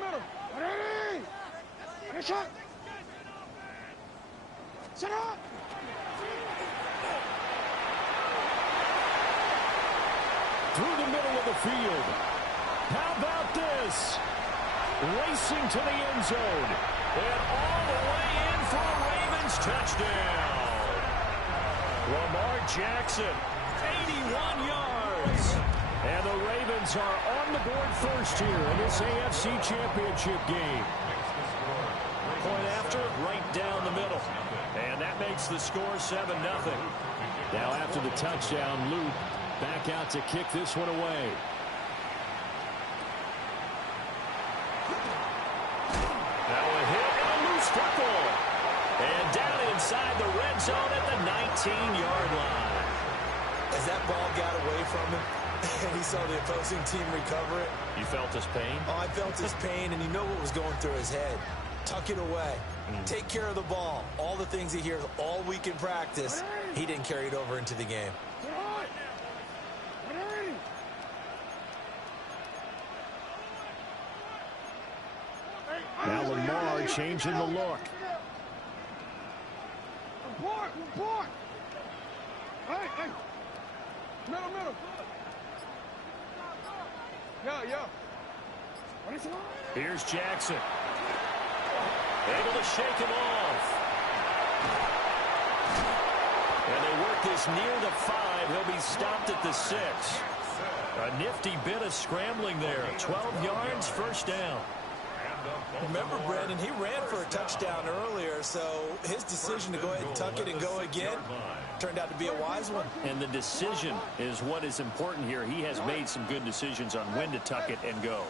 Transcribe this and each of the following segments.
Middle. Ready? Ready, shot. Set up. Through the middle of the field. How about this? Racing to the end zone. And all the way in for a Ravens touchdown. Lamar Jackson, 81 yards. And the Ravens are on the board first here in this AFC Championship game. Point after, right down the middle. And that makes the score 7-0. Now after the touchdown, Luke back out to kick this one away. Now a hit and a loose football. And down inside the red zone at the 19-yard line. As that ball got away from him, and he saw the opposing team recover it. You felt his pain? Oh, I felt his pain, and you know what was going through his head. Tuck it away. Take care of the ball. All the things he hears all week in practice, he didn't carry it over into the game. Now Lamar changing the look. Report. Hey. Middle. Yeah. Here's Jackson. Able to shake him off. And they work this near the 5. He'll be stopped at the 6. A nifty bit of scrambling there. 12 yards, first down. Remember, Brandon, he ran for a touchdown earlier, so his decision to go ahead and tuck it and go again turned out to be a wise one. And the decision is what is important here. He has made some good decisions on when to tuck it and go.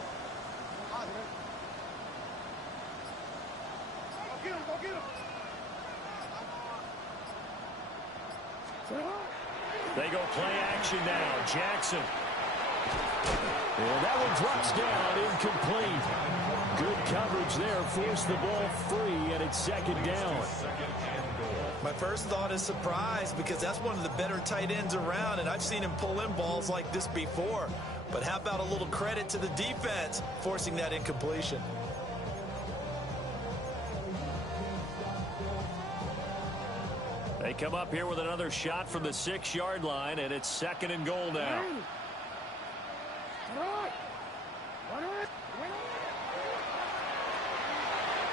They go play action now. Jackson. And that one drops down, incomplete. Good coverage there, forced the ball free, and it's second down. My first thought is surprise, because that's one of the better tight ends around, and I've seen him pull in balls like this before. But how about a little credit to the defense forcing that incompletion? They come up here with another shot from the 6-yard line, and it's second and goal now.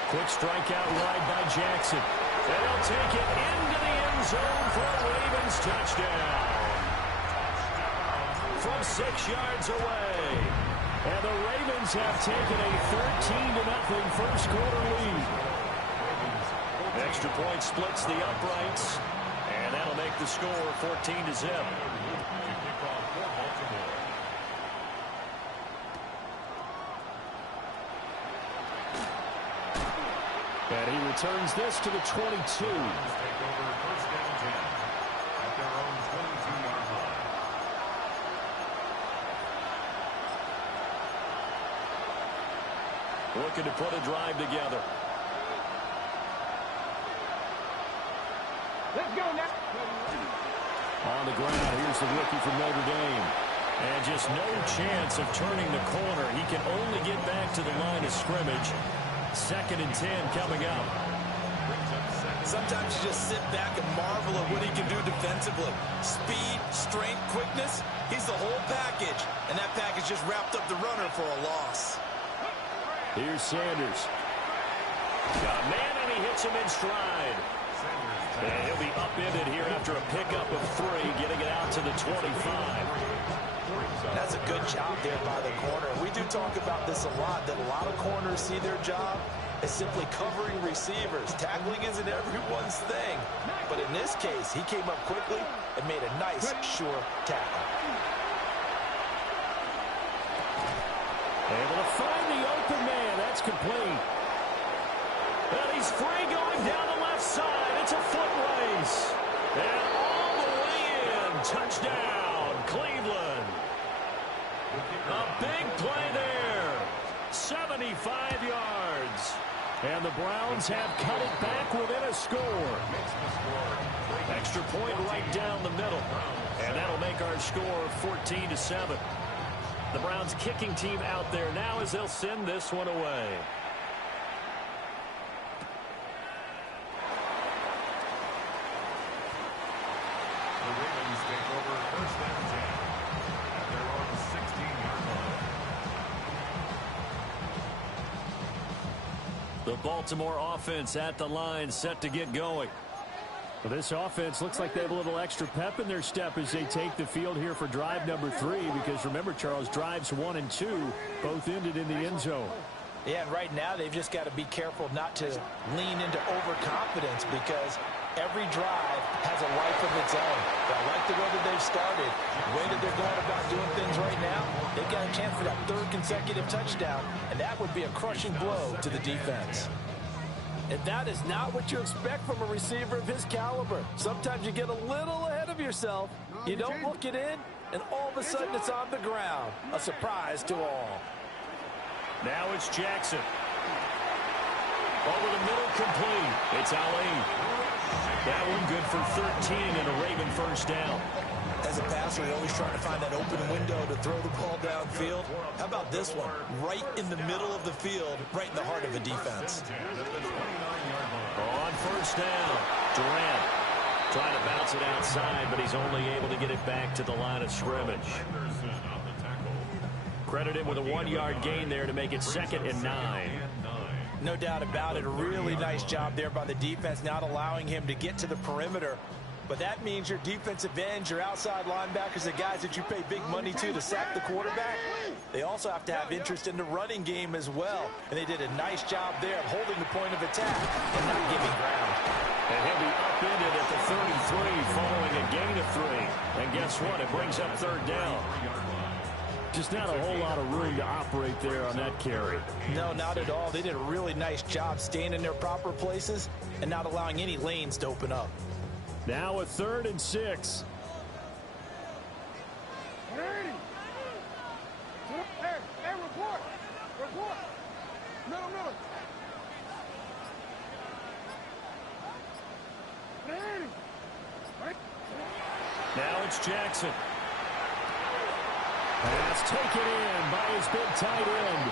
Quick strikeout wide by Jackson. And he'll take it into the end zone for a Ravens touchdown. From 6 yards away. And the Ravens have taken a 13-0 first quarter lead. Extra point splits the uprights. And that'll make the score 14-0. And he returns this to the 22. Looking to put a drive together. Let's go now. On the ground, here's the rookie from Notre Dame. And just no chance of turning the corner. He can only get back to the line of scrimmage. 2nd and 10 coming up. Sometimes you just sit back and marvel at what he can do defensively. Speed, strength, quickness. He's the whole package. And that package just wrapped up the runner for a loss. Here's Sanders. Got a man, and he hits him in stride. And he'll be upended here after a pickup of 3, getting it out to the 25. That's a good job there by the corner. We do talk about this a lot, that a lot of corners see their job as simply covering receivers. Tackling isn't everyone's thing. But in this case, he came up quickly and made a nice, sure tackle. Able to find the open man. That's complete. And he's free going down the left side. It's a foot race. And all the way in. Touchdown, Cleveland. A big play there. 75 yards. And the Browns have cut it back within a score. Extra point right down the middle. And that'll make our score 14-7. The Browns kicking team out there now as they'll send this one away. The Ravens take over first and 10 at their own 16-yard line. The Baltimore offense at the line, set to get going. Well, this offense looks like they have a little extra pep in their step as they take the field here for drive number 3, because remember, Charles, drives 1 and 2 both ended in the end zone. Yeah, and right now they've just got to be careful not to lean into overconfidence, because every drive has a life of its own. But I like the way that they've started, the way that they're going about doing things right now. They've got a chance for that 3rd consecutive touchdown, and that would be a crushing blow to the defense. And that is not what you expect from a receiver of his caliber. Sometimes you get a little ahead of yourself. You don't look it in, and all of a sudden it's on the ground. A surprise to all. Now it's Jackson. Over the middle, complete. It's Ali. That one good for 13 and a Raven first down. As a passer, you're always trying to find that open window to throw the ball downfield. How about this one? Right in the middle of the field, right in the heart of a defense. On first down, Durant trying to bounce it outside, but he's only able to get it back to the line of scrimmage. Credit him with a 1-yard gain there to make it 2nd and 9. No doubt about it. A really nice job there by the defense, not allowing him to get to the perimeter. But that means your defensive ends, your outside linebackers, the guys that you pay big money to sack the quarterback, they also have to have interest in the running game as well. And they did a nice job there of holding the point of attack and not giving ground. And he'll be upended at the 33 following a gain of 3. And guess what? It brings up 3rd down. Just not a whole lot of room to operate there on that carry. No, not at all. They did a really nice job staying in their proper places and not allowing any lanes to open up. Now a 3rd and 6. Hey, report. Middle. Now it's Jackson. Pass taken in by his big tight end.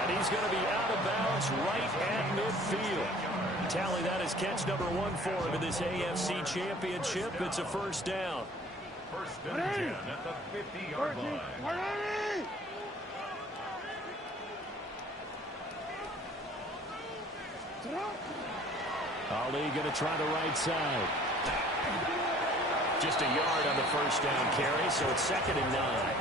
And he's going to be out of bounds right at midfield. Tally that is catch number 1 for him in this AFC Championship. It's a first down. First and 10 at the 50-yard line. Ali going to try the right side. Just a yard on the first down carry, so it's 2nd and 9.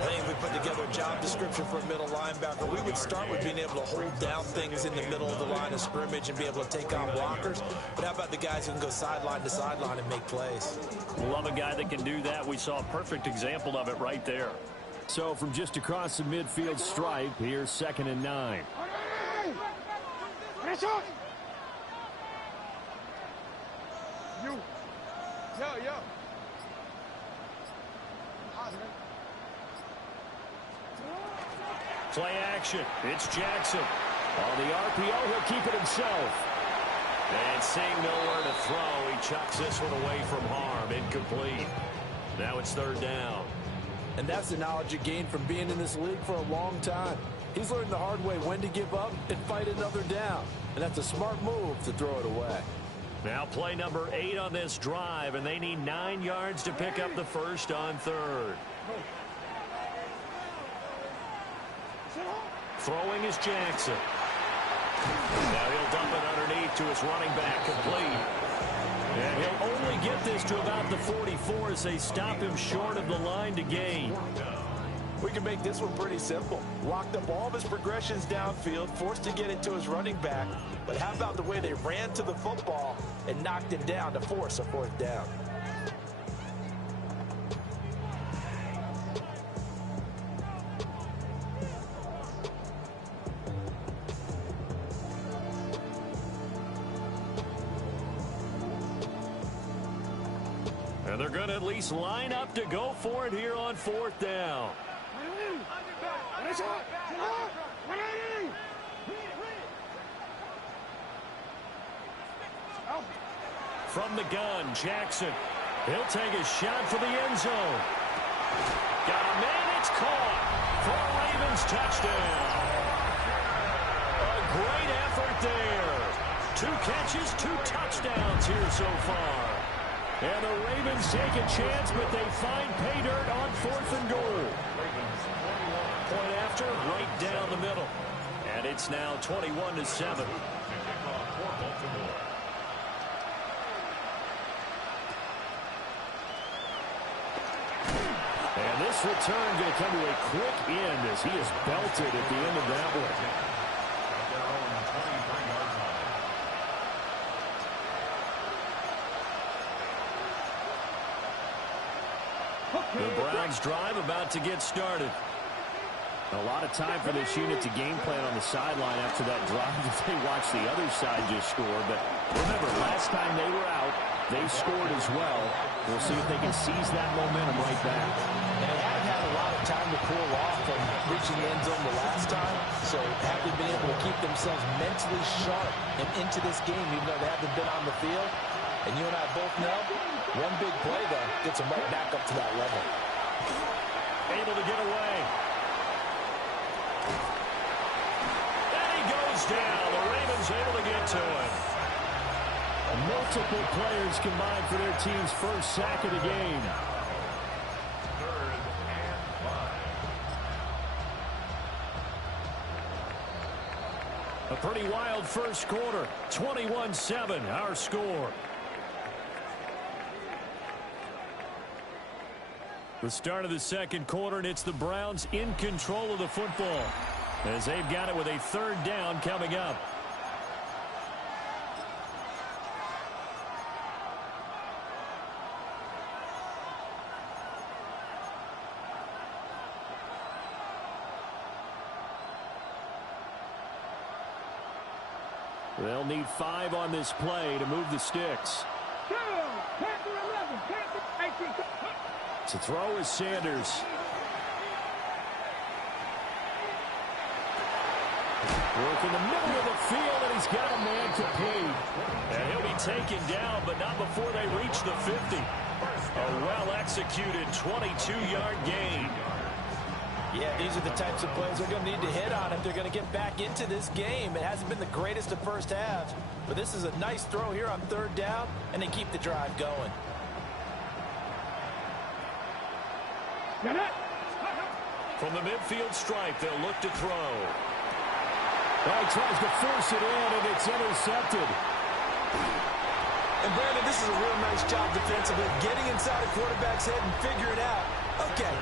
I think if we put together a job description for a middle linebacker, we would start with being able to hold down things in the middle of the line of scrimmage and be able to take on blockers. But how about the guys who can go sideline to sideline and make plays? Love a guy that can do that. We saw a perfect example of it right there. So from just across the midfield stripe, here's 2nd and 9. Yo. Play action. It's Jackson. On the RPO, he'll keep it himself. And seeing nowhere to throw, he chucks this one away from harm. Incomplete. Now it's 3rd down. And that's the knowledge you gain from being in this league for a long time. He's learned the hard way when to give up and fight another down. And that's a smart move to throw it away. Now play number 8 on this drive, and they need 9 yards to pick up the first on 3rd. Throwing is Jackson. Now he'll dump it underneath to his running back, complete. And he'll only get this to about the 44 as they stop him short of the line to gain. We can make this one pretty simple. Locked up all of his progressions downfield, forced to get it to his running back. But how about the way they ran to the football and knocked him down to force a 4th down? And they're going to at least line up to go for it here on 4th down. From the gun, Jackson. He'll take a shot for the end zone. Got a man, it's caught for a Ravens touchdown. A great effort there. 2 catches, 2 touchdowns here so far. And the Ravens take a chance, but they find pay dirt on 4th and goal. Point after, right down the middle. And it's now 21-7. And this return going to come to a quick end as he is belted at the end of that one. The Browns drive about to get started. A lot of time for this unit to game plan on the sideline after that drive as they watch the other side just score. But remember, last time they were out, they scored as well. We'll see if they can seize that momentum right back. And they have had a lot of time to cool off from reaching the end zone the last time. So have they been able to keep themselves mentally sharp and into this game, even though they haven't been on the field? And you and I both know, one big play, though, gets them right back up to that level. Able to get away. And he goes down. The Ravens able to get to him. Multiple players combined for their team's first sack of the game. 3rd and 5. A pretty wild first quarter. 21-7, our score. The start of the second quarter, and it's the Browns in control of the football as they've got it with a 3rd down coming up. They'll need 5 on this play to move the sticks. To throw is Sanders. Work in the middle of the field, and he's got a man complete. And he'll be taken down, but not before they reach the 50. A well-executed 22-yard gain. Yeah, these are the types of plays they're going to need to hit on if they're going to get back into this game. It hasn't been the greatest of first halves, but this is a nice throw here on 3rd down, and they keep the drive going. From the midfield stripe, they'll look to throw. Well, he tries to force it in, and it's intercepted. And, Brandon, this is a real nice job defensively, getting inside a quarterback's head and figuring out, okay,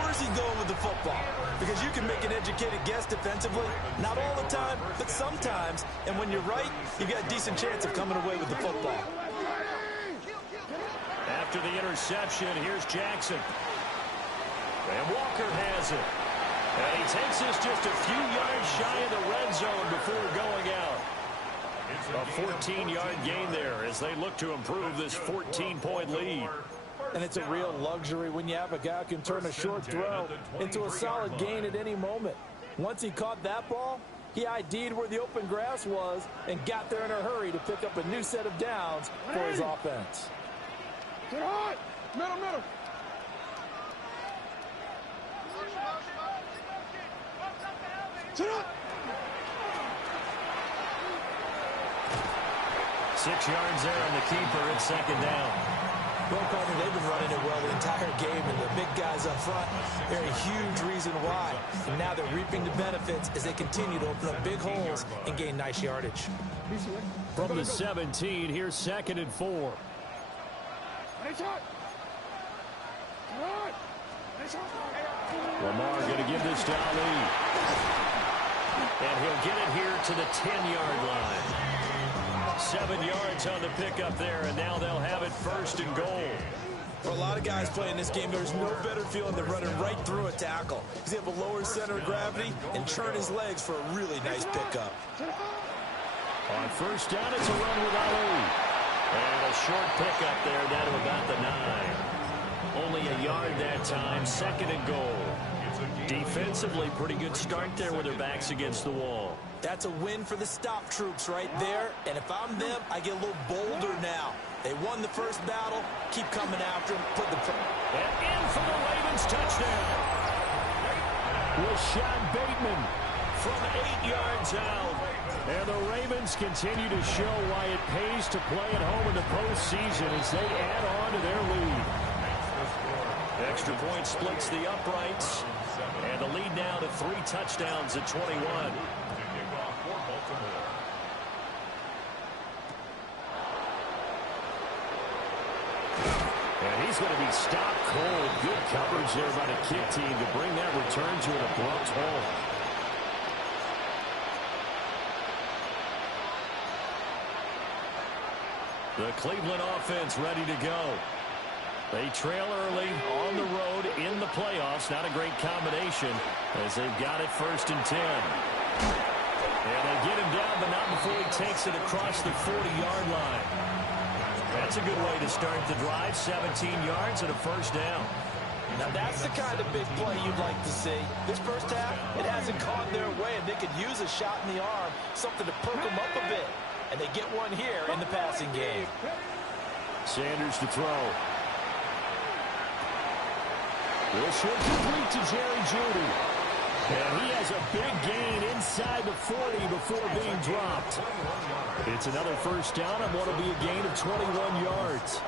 where's he going with the football? Because you can make an educated guess defensively, not all the time, but sometimes. And when you're right, you've got a decent chance of coming away with the football. After the interception, here's Jackson. And Walker has it. And he takes this just a few yards shy of the red zone before going out. A 14-yard gain there as they look to improve this 14-point lead. And it's a real luxury when you have a guy who can turn a short throw into a solid gain at any moment. Once he caught that ball, he ID'd where the open grass was and got there in a hurry to pick up a new set of downs for his offense. Get hard. Middle. Sit up. 6 yards there on the keeper. It's 2nd down. Well, Carter, they've been running it well the entire game, and the big guys up front, they're a huge reason why. And now they're reaping the benefits as they continue to open up big holes and gain nice yardage. From the 17, here's 2nd and 4. Lamar going to give this to Ali. And he'll get it here to the 10-yard line. 7 yards on the pickup there, and now they'll have it 1st and goal. For a lot of guys playing this game, there's no better feeling than running right through a tackle. He's able to lower his center of gravity and turn his legs for a really nice pickup. On 1st down, it's a run with Ali. And a short pickup there down to about the 9. Only a yard that time, 2nd and goal. Defensively, pretty good start there with their backs against the wall. That's a win for the stop troops right there. And if I'm them, I get a little bolder now. They won the first battle. Keep coming after them. Put the... And in for the Ravens touchdown. Rashad Bateman from 8 yards out. And the Ravens continue to show why it pays to play at home in the postseason as they add on to their lead. Extra point splits the uprights. And the lead now to 3 touchdowns at 21. And he's going to be stopped cold. Good coverage there by the kick team to bring that return to an abrupt halt. The Cleveland offense ready to go. They trail early on the road in the playoffs. Not a great combination as they've got it 1st and 10. And they get him down, but not before he takes it across the 40-yard line. That's a good way to start the drive. 17 yards and a 1st down. Now that's the kind of big play you'd like to see. This first half, it hasn't gone their way, and they could use a shot in the arm, something to perk them up a bit. And they get one here in the passing game. Sanders to throw. This should complete to Jerry Jeudy. And he has a big gain inside the 40 before being dropped. It's another 1st down on what will be a gain of 21 yards.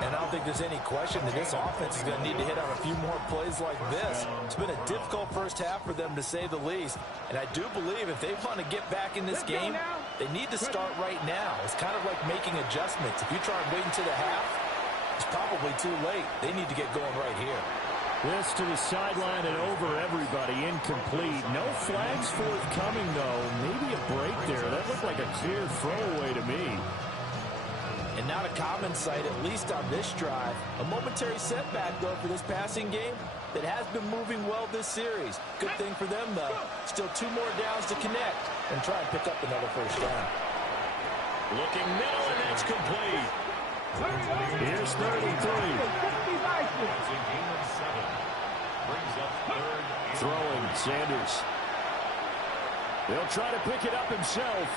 And I don't think there's any question that this offense is going to need to hit on a few more plays like this. It's been a difficult first half for them, to say the least. And I do believe if they want to get back in this game, they need to start right now. It's kind of like making adjustments. If you try and wait until the half, it's probably too late. They need to get going right here. This to the sideline and over everybody. Incomplete. No flags forthcoming, though. Maybe a break there. That looked like a clear throwaway to me. And not a common sight, at least on this drive. A momentary setback, though, for this passing game that has been moving well this series. Good thing for them, though. Still 2 more downs to connect and try and pick up another 1st down. Looking middle, and that's complete. Here's 33. Throwing, Sanders. They'll try to pick it up himself.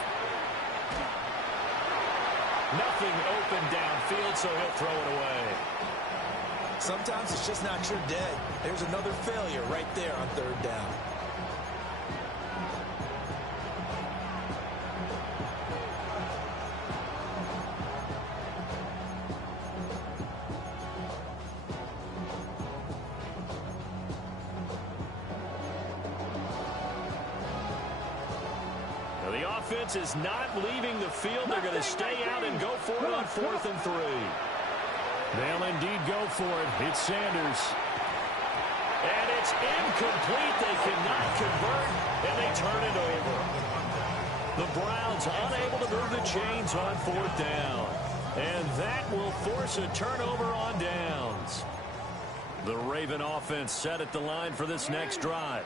Nothing open downfield, so he'll throw it away. Sometimes it's just not your day. There's another failure right there on 3rd down. Offense is not leaving the field. They're going to stay out and go for it on 4th and 3. They'll indeed go for it. It's Sanders. And it's incomplete. They cannot convert, and they turn it over. The Browns unable to move the chains on 4th down. And that will force a turnover on downs. The Raven offense set at the line for this next drive.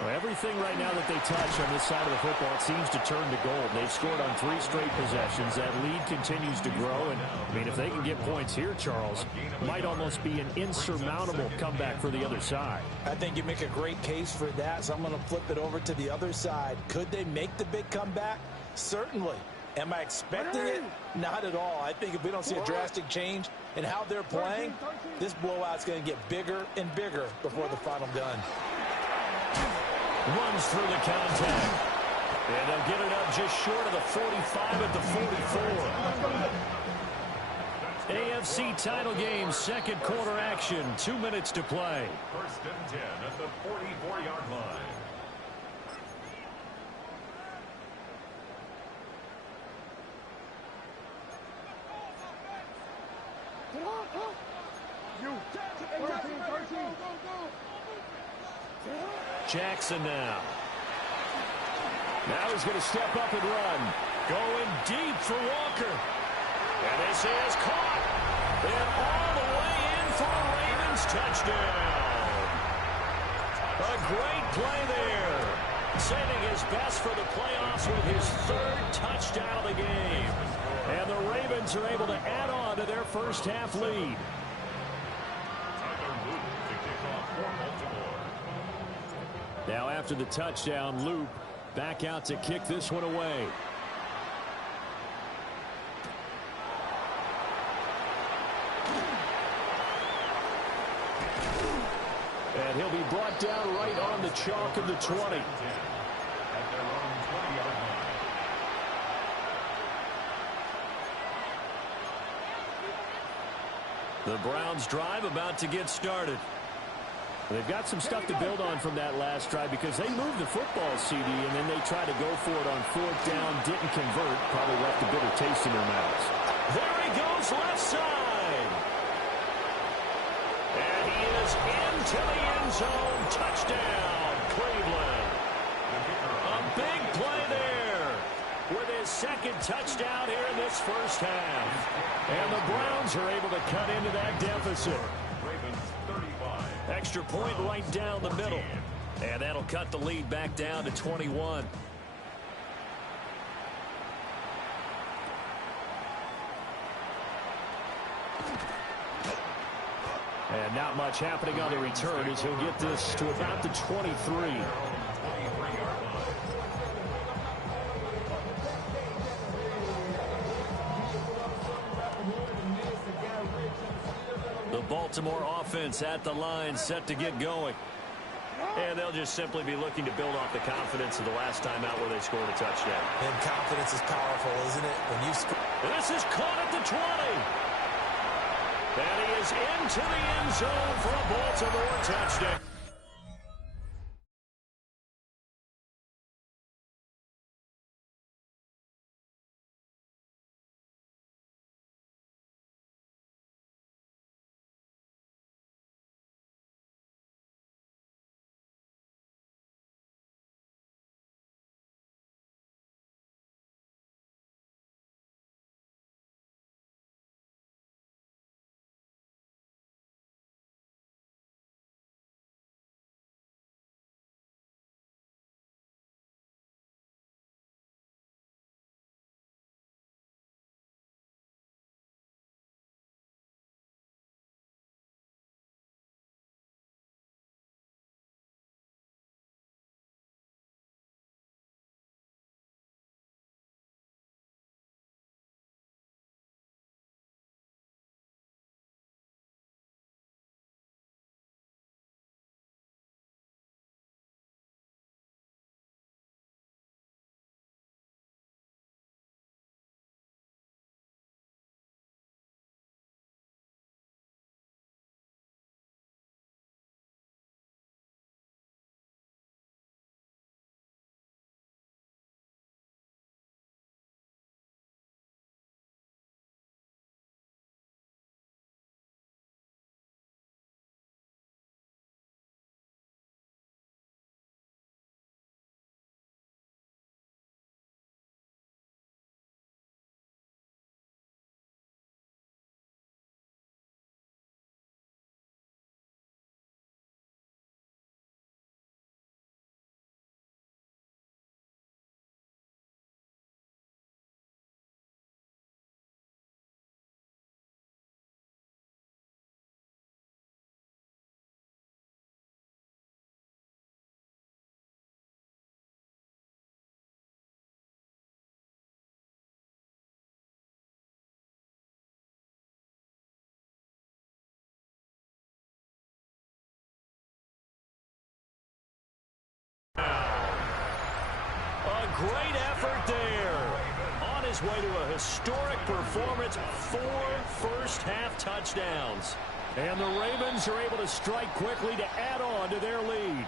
Well, everything right now that they touch on this side of the football, it seems to turn to gold. They've scored on 3 straight possessions. That lead continues to grow. And, I mean, if they can get points here, Charles, might almost be an insurmountable comeback for the other side. I think you make a great case for that, so I'm going to flip it over to the other side. Could they make the big comeback? Certainly. Am I expecting it? Not at all. I think if we don't see a drastic change in how they're playing, this blowout's going to get bigger and bigger before the final gun. Runs through the contact. And they'll get it up just short of the 45 at the 44. AFC title game, 2nd quarter action. 2 minutes to play. 1st and 10 at the 44-yard line. Jackson now. Now he's going to step up and run. Going deep for Walker. And this is caught. And all the way in for a Ravens touchdown. A great play there. Saving his best for the playoffs with his 3rd touchdown of the game. And the Ravens are able to add on to their first half lead. Tyler Luke to kick off for Baltimore. Now after the touchdown, Loop back out to kick this one away. And he'll be brought down right on the chalk of the 20. At their own 20-yard line. The Browns drive about to get started. They've got some stuff to build on from that last drive because they moved the football, CD, and then they tried to go for it on fourth down, didn't convert, probably left a bitter taste in their mouths. There he goes, left side. And he is into the end zone. Touchdown, Cleveland. A big play there with his second touchdown here in this first half. And the Browns are able to cut into that deficit. Ravens 35. Extra point right down the middle. And that'll cut the lead back down to 21. And not much happening on the return as he'll get this to about the 23. The Baltimore offense at the line, set to get going. And they'll just simply be looking to build off the confidence of the last time out where they scored a touchdown. And confidence is powerful, isn't it? When you score. This is caught at the 20. And he is into the end zone for a Baltimore touchdown. Great effort there. On his way to a historic performance, 4 first-half touchdowns. And the Ravens are able to strike quickly to add on to their lead.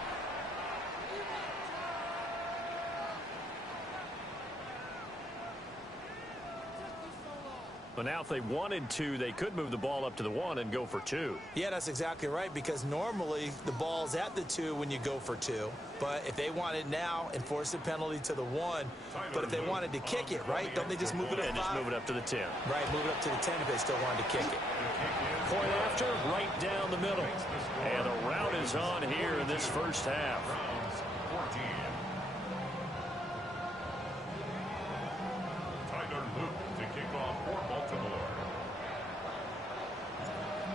But now if they wanted to, they could move the ball up to the 1 and go for 2. Yeah, that's exactly right, because normally the ball's at the 2 when you go for 2. But if they want it now, enforce the penalty to the 1. But if they wanted to kick it, right, don't they just move it up 5? Just move it up to the 10. Right, move it up to the 10 if they still wanted to kick it. Point after, right down the middle. And the route is on here in this first half.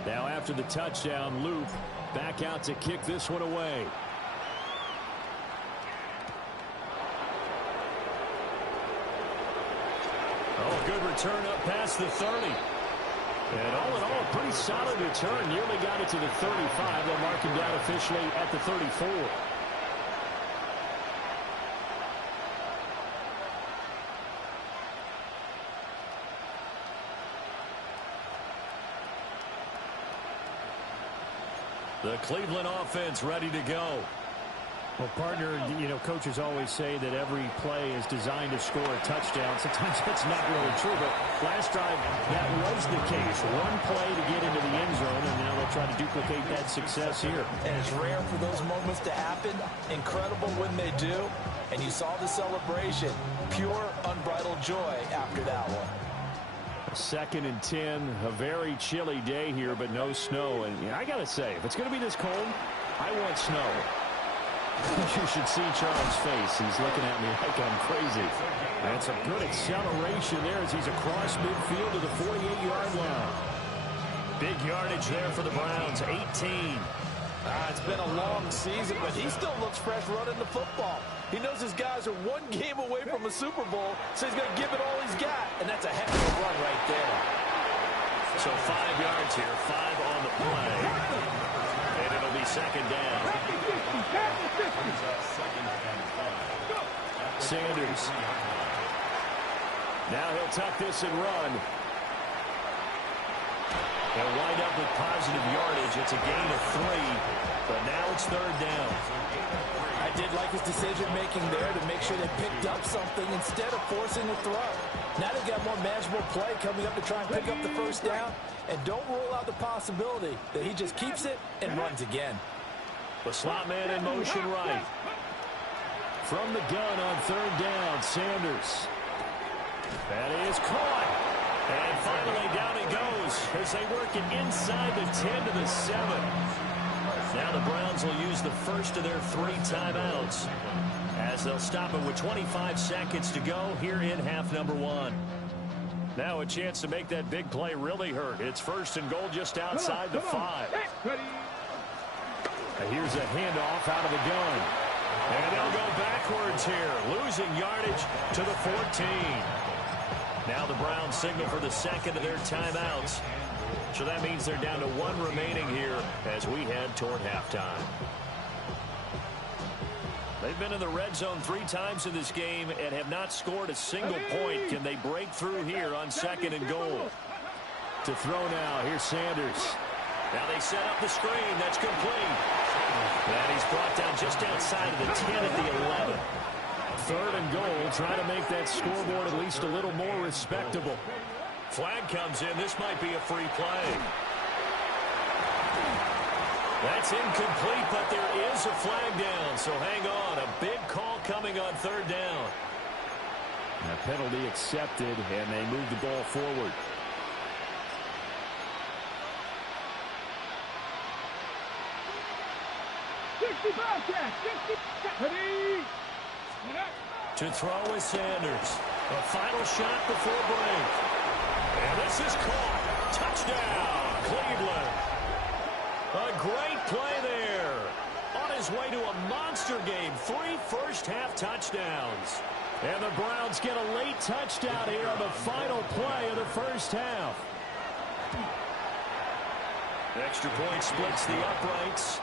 Now after the touchdown, Loop back out to kick this one away. good return up past the 30. And all in all, a pretty solid return. Nearly got it to the 35. They'll mark him down officially at the 34. The Cleveland offense ready to go. Well, partner, you know, coaches always say that every play is designed to score a touchdown. Sometimes that's not really true, but last drive, that was the case. One play to get into the end zone, and now they'll try to duplicate that success here. And it's rare for those moments to happen. Incredible when they do. And you saw the celebration. Pure, unbridled joy after that one. 2nd and 10, a very chilly day here, but no snow. And I got to say, if it's going to be this cold, I want snow. You should see Charles' face. He's looking at me like I'm crazy. And some good acceleration there as he's across midfield to the 48-yard line. Big yardage there for the Browns, 18. It's been a long season, but he still looks fresh running the football. He knows his guys are one game away from a Super Bowl, so he's going to give it all he's got, and that's a heck of a run right there. So 5 yards here, 5 on the play, and it'll be 2nd down. Sanders. Now he'll tuck this and run. They'll wind up with positive yardage. It's a gain of 3, but now it's 3rd down. I did like his decision-making there to make sure they picked up something instead of forcing a throw. Now they've got more manageable play coming up to try and pick up the 1st down, and don't rule out the possibility that he just keeps it and runs again. The slot man in motion right. From the gun on 3rd down, Sanders. That is caught. And finally down he goes as they work it inside the 10 to the 7. Now the Browns will use the first of their 3 timeouts as they'll stop it with 25 seconds to go here in half number 1. Now a chance to make that big play really hurt. It's 1st and goal just outside the 5. Here's a handoff out of the gun. And they'll go backwards here, losing yardage to the 14. Now the Browns signal for the 2nd of their timeouts. So that means they're down to 1 remaining here as we head toward halftime. They've been in the red zone 3 times in this game and have not scored a single point. Can they break through here on 2nd and goal? To throw now, here's Sanders. Now they set up the screen. That's complete. And he's brought down just outside of the 10 at the 11. 3rd and goal, trying to make that scoreboard at least a little more respectable. Flag comes in. This might be a free play. That's incomplete, but there is a flag down, so hang on. A big call coming on 3rd down. A penalty accepted, and they move the ball forward. To throw is Sanders. A final shot before break. And this is caught. Touchdown, Cleveland. A great play there. On his way to a monster game. 3 first-half touchdowns. And the Browns get a late touchdown here on the final play of the first half. Extra point splits the uprights.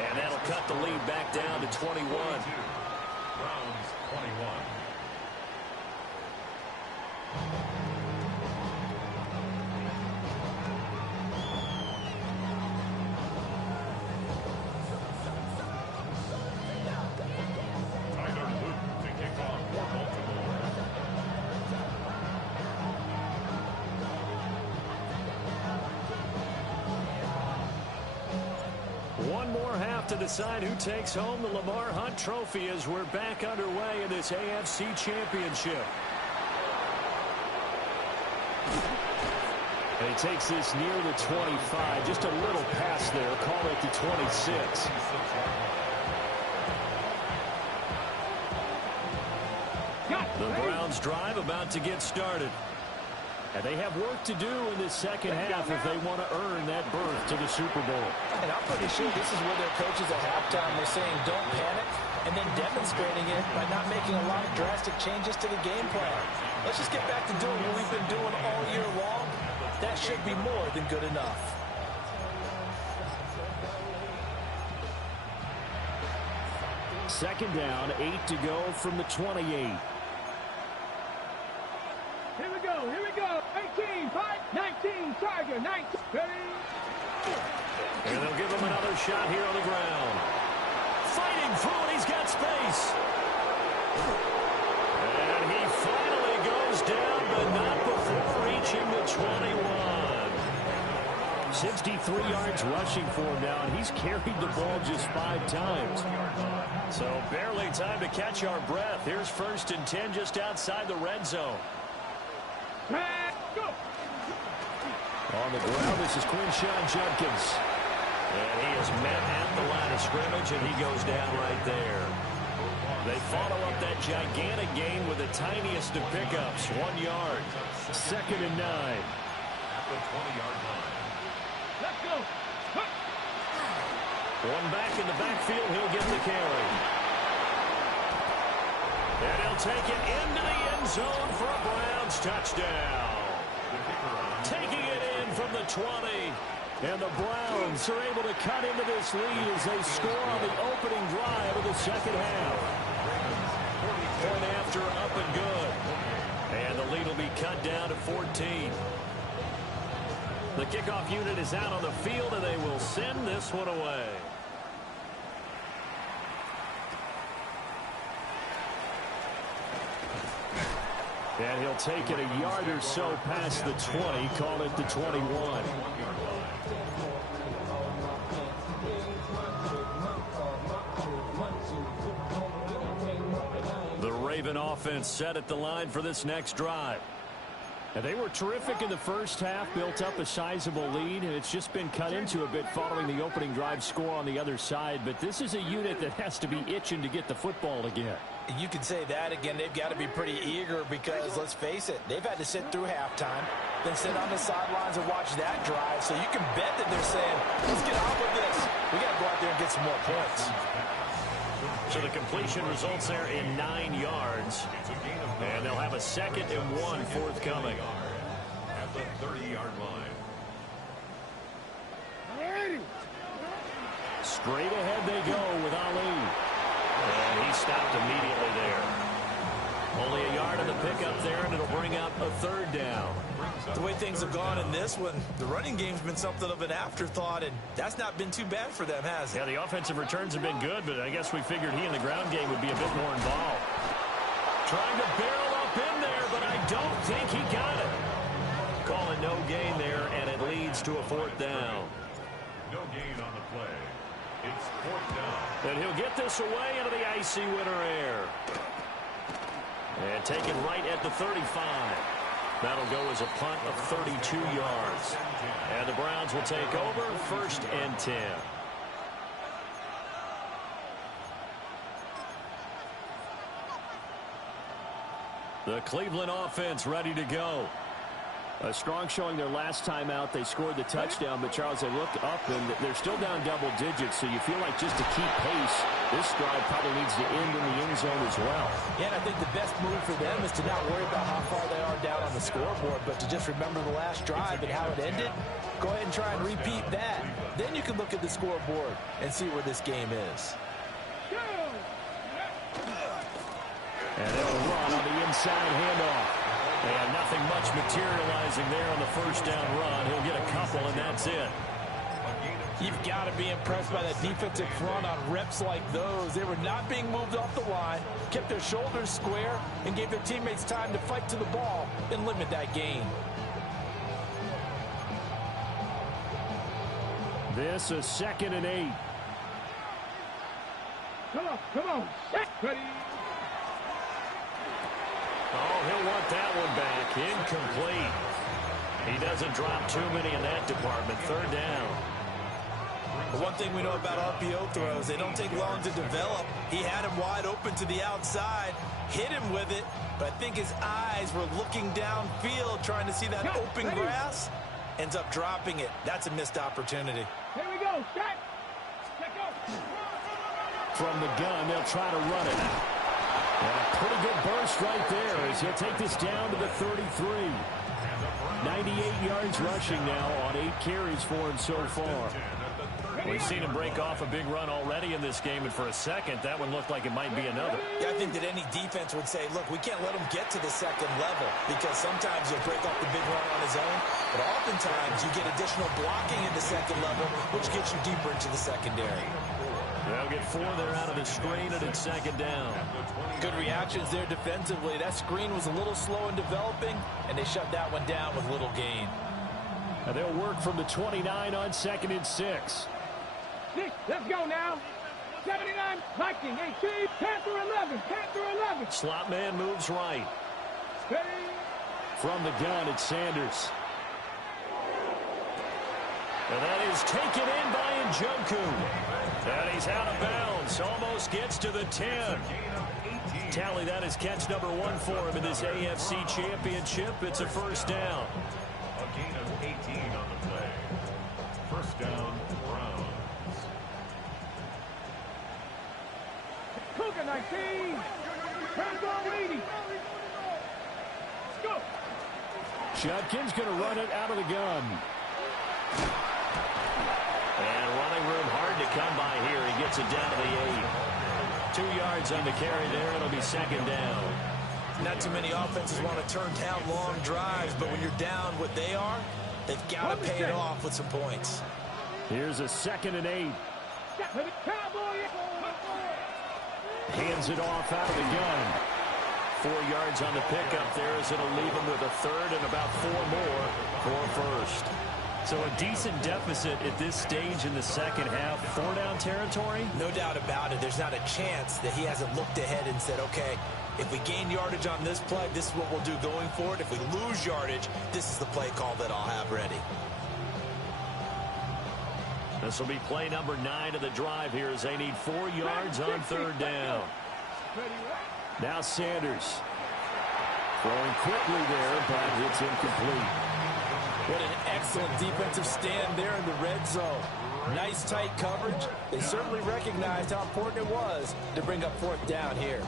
And that'll cut the lead back down to 21. Browns 21. One more half to decide who takes home the Lamar Hunt Trophy as we're back underway in this AFC Championship. And he takes this near the 25, just a little past there, call it the 26. The Browns drive about to get started. And they have work to do in this second half if they want to earn that berth to the Super Bowl. And I'm pretty sure this is where their coaches at halftime were saying don't panic, and then demonstrating it by not making a lot of drastic changes to the game plan. Let's just get back to doing what we've been doing all year long. That should be more than good enough. Second down, 8 to go from the 28. Here we go. 18, 5, 19, Tiger, 19, 30. And they'll give him another shot here on the ground. Fighting through it, he's got space. And he finally goes down, but not before reaching the 21. 63 yards rushing for him now, and he's carried the ball just 5 times. So barely time to catch our breath. Here's 1st and 10 just outside the red zone. Go. On the ground, this is Quinshawn Judkins. And he is met at the line of scrimmage, and he goes down right there. They follow up that gigantic gain with the tiniest of pickups, 1 yard. 2nd and 9. At the 20-yard line. Let's go. One back in the backfield, he'll get the carry. And he'll take it into the end zone for a Browns touchdown. Taking it in from the 20. And the Browns are able to cut into this lead as they score on the opening drive of the second half. Point after, up and good. And the lead will be cut down to 14. The kickoff unit is out on the field, and they will send this one away. And he'll take it a yard or so past the 20, call it the 21. The Raven offense set at the line for this next drive. And they were terrific in the first half, built up a sizable lead, and it's just been cut into a bit following the opening drive score on the other side. But this is a unit that has to be itching to get the football again. You can say that again. They've got to be pretty eager because, let's face it, they've had to sit through halftime, then sit on the sidelines and watch that drive. So you can bet that they're saying, let's get on with this. We got to go out there and get some more points. So the completion results there in 9 yards. And they'll have a 2nd and 1 forthcoming. At the 30-yard line. Straight ahead they go with Ali. And he stopped immediately there. Only a yard of the pickup there, and it'll bring up a 3rd down. The way things have gone in this one, the running game's been something of an afterthought, and that's not been too bad for them, has it? Yeah, the offensive returns have been good, but I guess we figured he in the ground game would be a bit more involved. Trying to barrel up in there, but I don't think he got it. Calling no gain there, and it leads to a 4th down. No gain on the play. It's 4th down. And he'll get this away into the icy winter air. And taken right at the 35. That'll go as a punt of 32 yards. And the Browns will take over 1st and 10. The Cleveland offense ready to go. A strong showing their last time out. They scored the touchdown, but Charles, they looked up, and they're still down double digits, so you feel like just to keep pace, this drive probably needs to end in the end zone as well. Yeah, and I think the best move for them is to not worry about how far they are down on the scoreboard, but to just remember the last drive and how it ended. Go ahead and try and repeat that. Then you can look at the scoreboard and see where this game is. And they'll run on the inside handoff. And nothing much materializing there on the 1st down run. He'll get a couple, and that's it. You've got to be impressed by that defensive front on reps like those. They were not being moved off the line, kept their shoulders square, and gave their teammates time to fight to the ball and limit that gain. This is 2nd and 8. Come on. Ready. Oh, he'll want that one back. Incomplete. He doesn't drop too many in that department. 3rd down. The one thing we know about RPO throws, they don't take long to develop. He had him wide open to the outside, hit him with it, but I think his eyes were looking downfield trying to see that open grass. Ends up dropping it. That's a missed opportunity. Here we go. Set. Let go. From the gun, they'll try to run it. And a pretty good burst right there as he'll take this down to the 33. 98 yards rushing now on 8 carries for him so far. We've seen him break off a big run already in this game, and for a second, that one looked like it might be another. Yeah, I think that any defense would say, look, we can't let him get to the second level because sometimes he'll break off the big run on his own, but oftentimes you get additional blocking in the second level, which gets you deeper into the secondary. They'll get 4 there out of the screen, and it's second down. Good reactions there defensively. That screen was a little slow in developing, and they shut that one down with little gain. And they'll work from the 29 on 2nd and 6. Let's go now. 79, Viking 18, Panther 11, Panther 11. Slot man moves right. From the gun, it's Sanders. And that is taken in by Njoku. And he's out of bounds. Almost gets to the 10. Tally, that is catch number 1 for him in this AFC Championship. It's a first down. A gain of 18 on the play. First down, Browns. Cougar 19. Turn ball 80. Let's go. Judkins going to run it out of the gun. And running room hard to come by here. He gets it down to the 8. 2 yards on the carry there. It'll be second down. Not too many offenses want to turn down long drives, but when you're down what they are, they've got to pay it off with some points. Here's a 2nd and 8. Hands it off out of the gun. 4 yards on the pickup there as it'll leave him with a third and about 4 more for first. So a decent deficit at this stage in the second half. 4-down territory? No doubt about it. There's not a chance that he hasn't looked ahead and said, okay, if we gain yardage on this play, this is what we'll do going forward. If we lose yardage, this is the play call that I'll have ready. This will be play number 9 of the drive here as they need 4 yards on 3rd down. Now Sanders. Throwing quickly there, but it's incomplete. What an excellent defensive stand there in the red zone. Nice tight coverage. They certainly recognized how important it was to bring up 4th down here.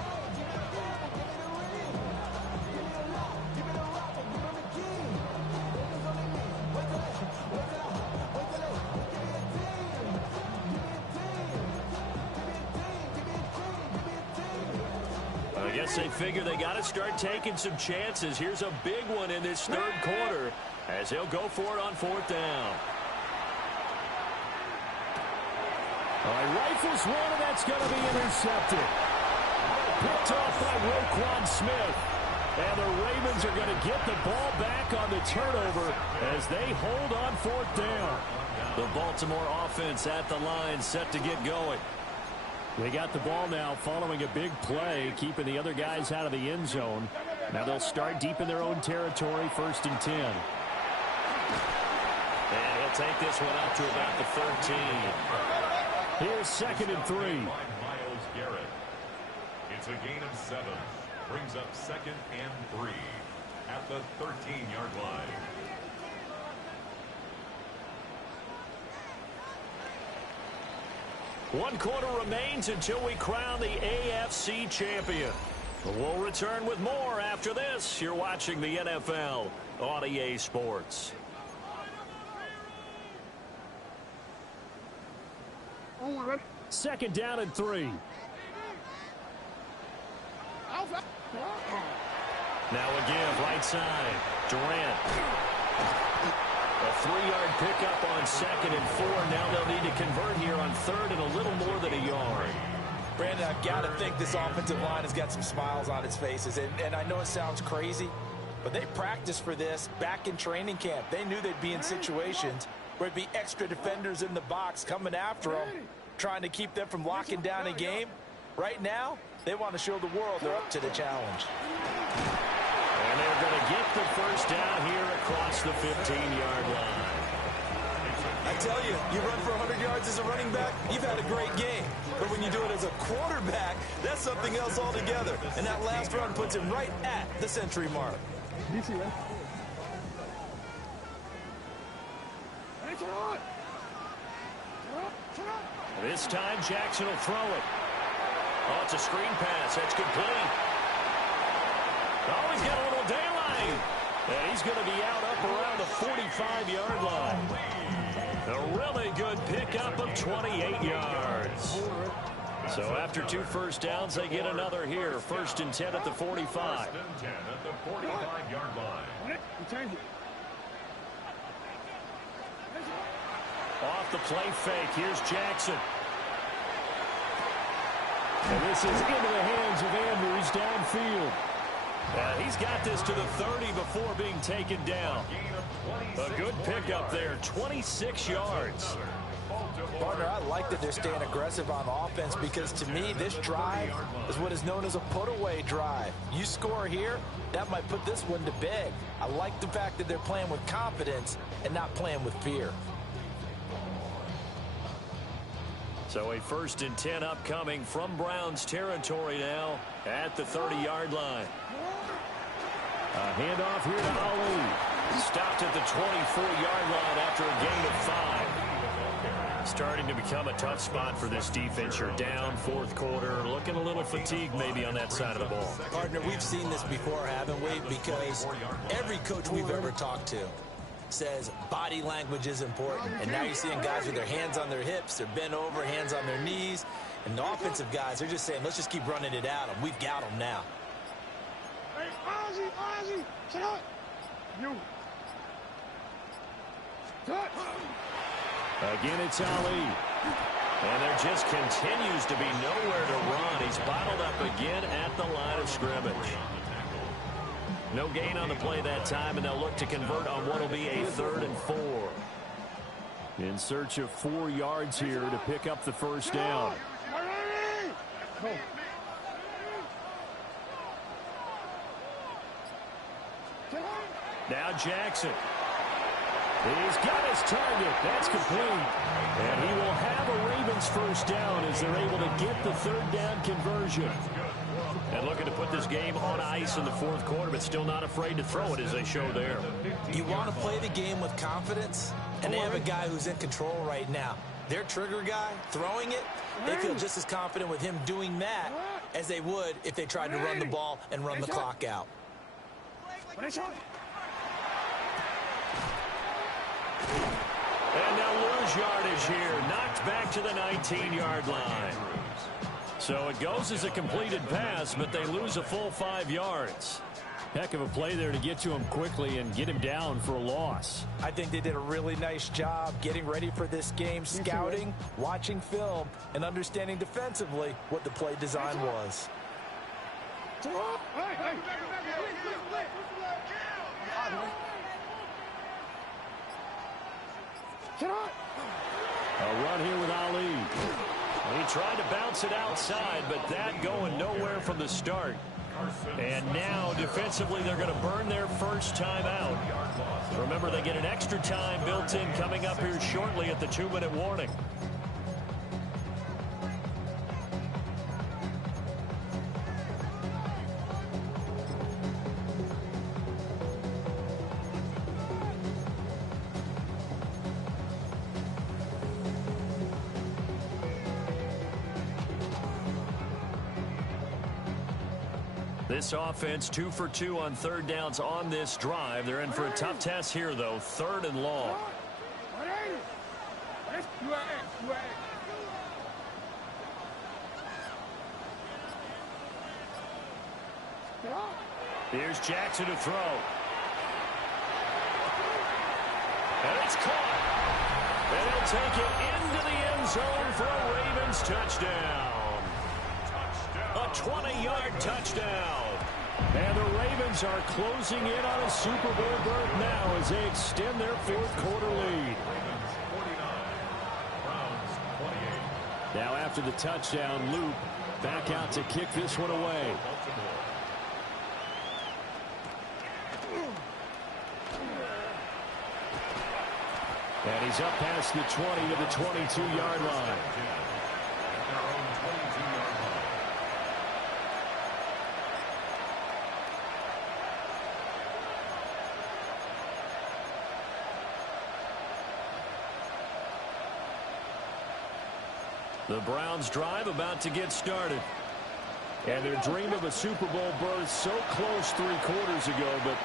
I guess they figure they got to start taking some chances. Here's a big one in this 3rd quarter as he'll go for it on 4th down. All right, rifles one, and that's going to be intercepted. Picked off by Roquan Smith. And the Ravens are going to get the ball back on the turnover as they hold on 4th down. The Baltimore offense at the line set to get going. They got the ball now following a big play, keeping the other guys out of the end zone. Now they'll start deep in their own territory, 1st and 10. And he'll take this one up to about the 13. Here's 2nd and 3. Myles Garrett. It's a gain of 7. Brings up 2nd and 3 at the 13-yard line. One quarter remains until we crown the AFC champion. We'll return with more after this. You're watching the NFL on EA Sports. Second down and 3. Now a give right side. Durant. A 3-yard pickup on 2nd and 4. Now they'll need to convert here on 3rd and a little more than a yard. Brandon, I've got to think this offensive line has got some smiles on its faces. And I know it sounds crazy, but they practiced for this back in training camp. They knew they'd be in situations where it'd be extra defenders in the box coming after them, trying to keep them from locking down a game. Right now, they want to show the world they're up to the challenge. And they're going to get the first down here across the 15-yard line. I tell you, you run for 100 yards as a running back, you've had a great game. But when you do it as a quarterback, that's something else altogether. And that last run puts him right at the century mark. This time Jackson will throw it. Oh, it's a screen pass. That's complete. Oh, he's got a little daylight. And he's going to be out up around the 45-yard line. A really good pickup of 28 yards. So after 2 first downs, they get another here. 1st and 10 at the 45. 1st and 10 at the 45-yard line. Off the play fake. Here's Jackson. And this is into the hands of Andrews downfield. He's got this to the 30 before being taken down. A good pickup there, 26 yards. Partner, I like that they're staying aggressive on offense because to me, this drive is what is known as a put-away drive. You score here, that might put this one to bed. I like the fact that they're playing with confidence and not playing with fear. So a 1st and 10 upcoming from Browns territory now at the 30-yard line. A handoff here to Ali. Stopped at the 24-yard line after a gain of 5. Starting to become a tough spot for this defense. You're down 4th quarter, looking a little fatigued maybe on that side of the ball. Partner, we've seen this before, haven't we? Because every coach we've ever talked to says body language is important. And now you're seeing guys with their hands on their hips, they're bent over, hands on their knees. And the offensive guys, they're just saying, let's just keep running it at them. We've got them now. Hey, Ozzy, sit up. You. Touch. Again, it's Ali. And there just continues to be nowhere to run. He's bottled up again at the line of scrimmage. No gain on the play that time, and they'll look to convert on what will be a 3rd and 4. In search of 4 yards here to pick up the 1st down. Now Jackson. He's got his target. That's complete. And he will have a Ravens 1st down as they're able to get the 3rd down conversion. And looking to put this game on ice in the 4th quarter, but still not afraid to throw it as they show there. You want to play the game with confidence, and they have a guy who's in control right now. Their trigger guy, throwing it, they feel just as confident with him doing that as they would if they tried to run the ball and run the clock out. And they'll lose yardage here. Knocked back to the 19-yard line. So it goes as a completed pass, but they lose a full 5 yards. Heck of a play there to get to him quickly and get him down for a loss. I think they did a really nice job getting ready for this game, scouting, watching film, and understanding defensively what the play design was. A run here with Ali. He tried to bounce it outside, but that going nowhere from the start. And now, defensively, they're going to burn their first time out. Remember, they get an extra time built in coming up here shortly at the 2-minute warning. This offense 2 for 2 on 3rd downs on this drive. They're in for a tough test here, though. 3rd and long. Here's Jackson to throw. And it's caught. And he'll take it into the end zone for a Ravens touchdown. A 20-yard touchdown. And the Ravens are closing in on a Super Bowl berth now as they extend their 4th quarter lead. Now after the touchdown, Loop back out to kick this one away. And he's up past the 20 to the 22-yard line. The Browns drive about to get started. And their dream of a Super Bowl berth so close 3 quarters ago, but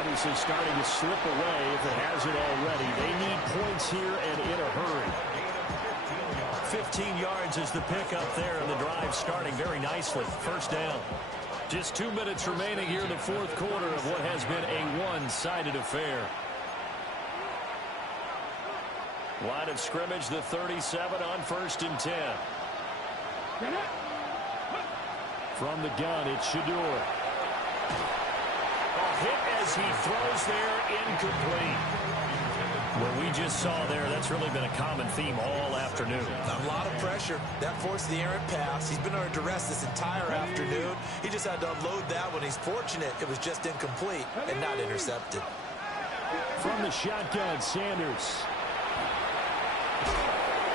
obviously starting to slip away if it hasn't already. They need points here and in a hurry. 15 yards is the pickup there, and the drive starting very nicely. First down. Just 2 minutes remaining here in the fourth quarter of what has been a one-sided affair. Line of scrimmage, the 37 on 1st and 10. From the gun, it's Shador. A hit as he throws there, incomplete. What we just saw there, that's really been a common theme all afternoon. A lot of pressure. That forced the errant pass. He's been under duress this entire afternoon. He just had to unload that one. He's fortunate it was just incomplete and not intercepted. From the shotgun, Sanders.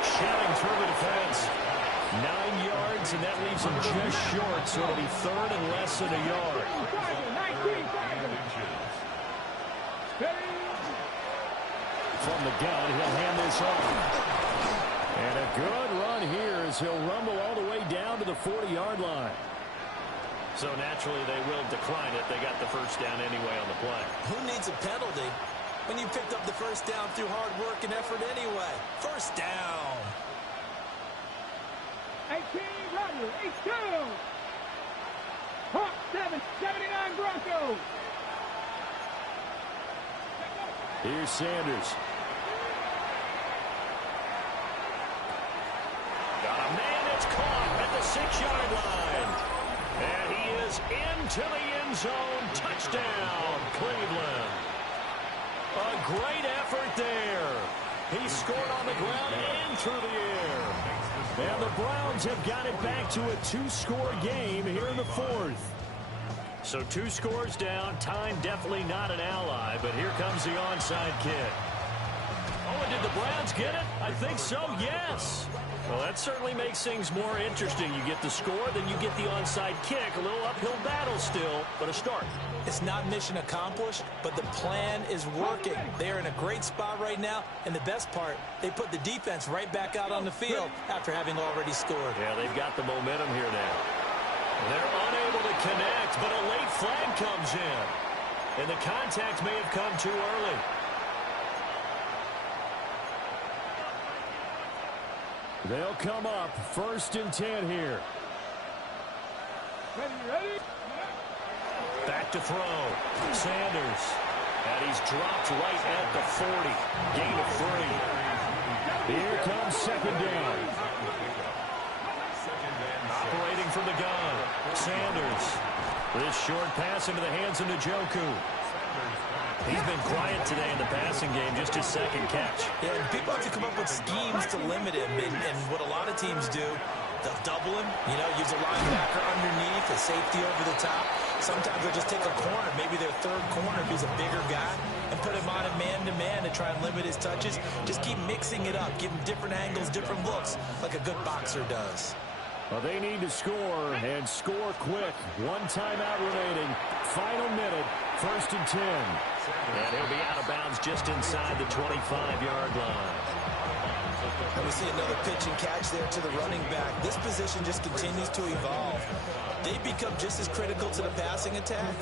Shouting through the defense. 9 yards, and that leaves him just short, so it'll be 3rd and less than a yard. From the gun, he'll hand this off. And a good run here as he'll rumble all the way down to the 40-yard line. So naturally they will decline it. They got the first down anyway on the play. Who needs a penalty when you picked up the first down through hard work and effort anyway? First down. 18, Rodgers, 8-2. Hawk 7, 79 Broncos. Here's Sanders. Got a man that's caught at the 6-yard line. And he is into the end zone. Touchdown, Cleveland. A great effort there. He scored on the ground and through the air. And the Browns have got it back to a 2-score game here in the 4th. So 2 scores down. Time definitely not an ally, but here comes the onside kick. Oh, and did the Browns get it? I think so, yes. Well, that certainly makes things more interesting. You get the score, then you get the onside kick. A little uphill battle still, but a start. It's not mission accomplished, but the plan is working. They're in a great spot right now, and the best part, they put the defense right back out on the field after having already scored. Yeah, they've got the momentum here now. They're unable to connect, but a late flag comes in. And the contact may have come too early. They'll come up 1st and 10 here. Ready? Back to throw. Sanders. And he's dropped right at the 40. Gain of 3. Here comes 2nd down. Operating from the gun. Sanders. This short pass into the hands of Njoku. He's been quiet today in the passing game, just his 2nd catch. Yeah, and people have to come up with schemes to limit him, and what a lot of teams do, they'll double him, use a linebacker underneath, a safety over the top. Sometimes they'll just take a corner, maybe their 3rd corner if he's a bigger guy, and put him on a man-to-man to try and limit his touches. Just keep mixing it up, give him different angles, different looks, like a good boxer does. Well, they need to score, and score quick. 1 timeout remaining. Final minute, 1st and 10. And he'll be out of bounds just inside the 25-yard line. And we see another pitch and catch there to the running back. This position just continues to evolve. They become just as critical to the passing attack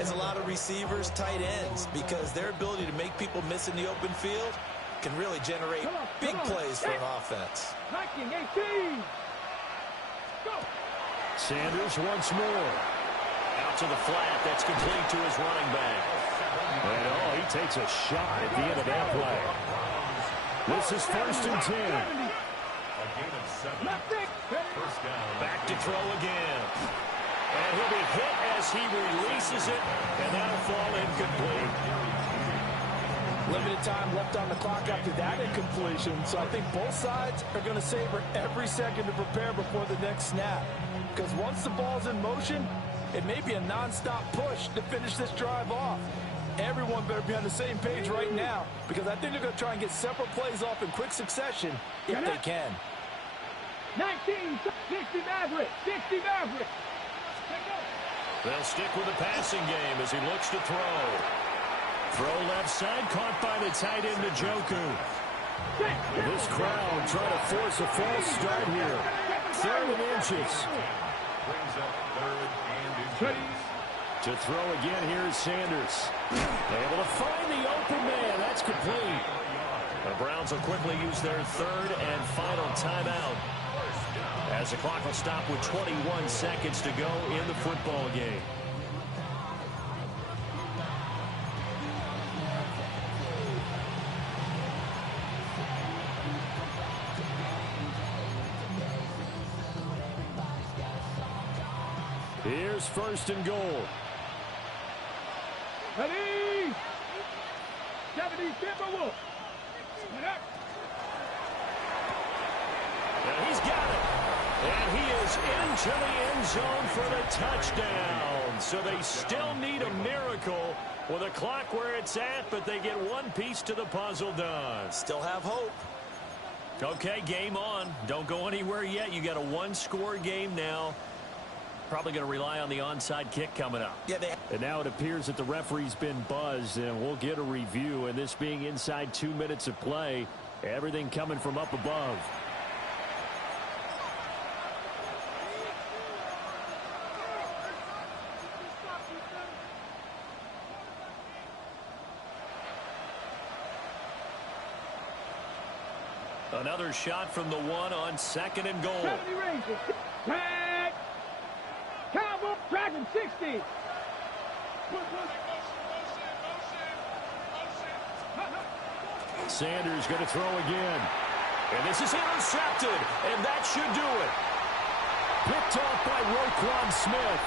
as a lot of receivers, tight ends, because their ability to make people miss in the open field can really generate big plays for an offense. 18. Go. Sanders once more. Out to the flat. That's complete to his running back. And, he takes a shot at the end of that play. This is 1st and 10. A gain of 7. First down. Back to throw again. And he'll be hit as he releases it, and that'll fall incomplete. Limited time left on the clock after that incompletion, so I think both sides are going to savor every second to prepare before the next snap. Because once the ball's in motion, it may be a non-stop push to finish this drive off. Everyone better be on the same page right now, because I think they're going to try and get several plays off in quick succession if they can. 19, 60 Maverick, 60 Maverick. They'll stick with the passing game as he looks to throw. Throw left side, caught by the tight end Njoku. This crowd trying to force a false start here. 3rd and inches. Brings up third and inches. To throw again, here's Sanders. Able to find the open man. That's complete. The Browns will quickly use their third and final timeout, as the clock will stop with 21 seconds to go in the football game. Here's first and goal. Ready? 70 Timberwolves. And he's got it. And he is into the end zone for the touchdown. So they still need a miracle with a clock where it's at, but they get one piece to the puzzle done. Still have hope. Okay, game on. Don't go anywhere yet. You got a one-score game now. Probably going to rely on the onside kick coming up. Yeah, and now it appears that the referee's been buzzed, and we'll get a review. And this being inside 2 minutes of play, everything coming from up above. Another shot from the one on second and goal. 70 ranges. Tag. Cowboy dragging 60. Sanders going to throw again. And this is intercepted. And that should do it. Picked off by Roquan Smith.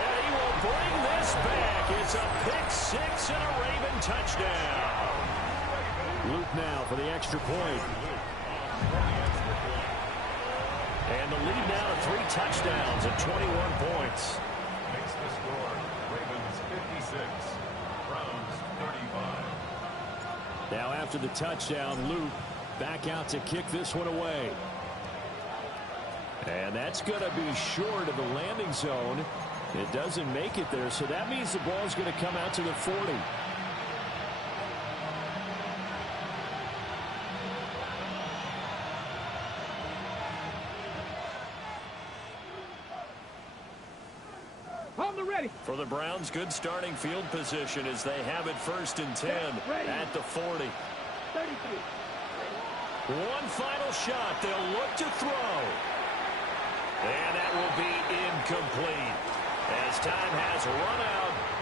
And he will bring this back. It's a pick six and a Raven touchdown. Luke now for the extra point. And the lead now to 3 touchdowns and 21 points. Makes the score Ravens 56, Browns 35. Now after the touchdown, Luke back out to kick this one away. And that's going to be short of the landing zone. It doesn't make it there, so that means the ball's going to come out to the 40. On the ready. For the Browns, good starting field position as they have it first and 10 at the 40. 33. One final shot. They'll look to throw. And that will be incomplete as time has run out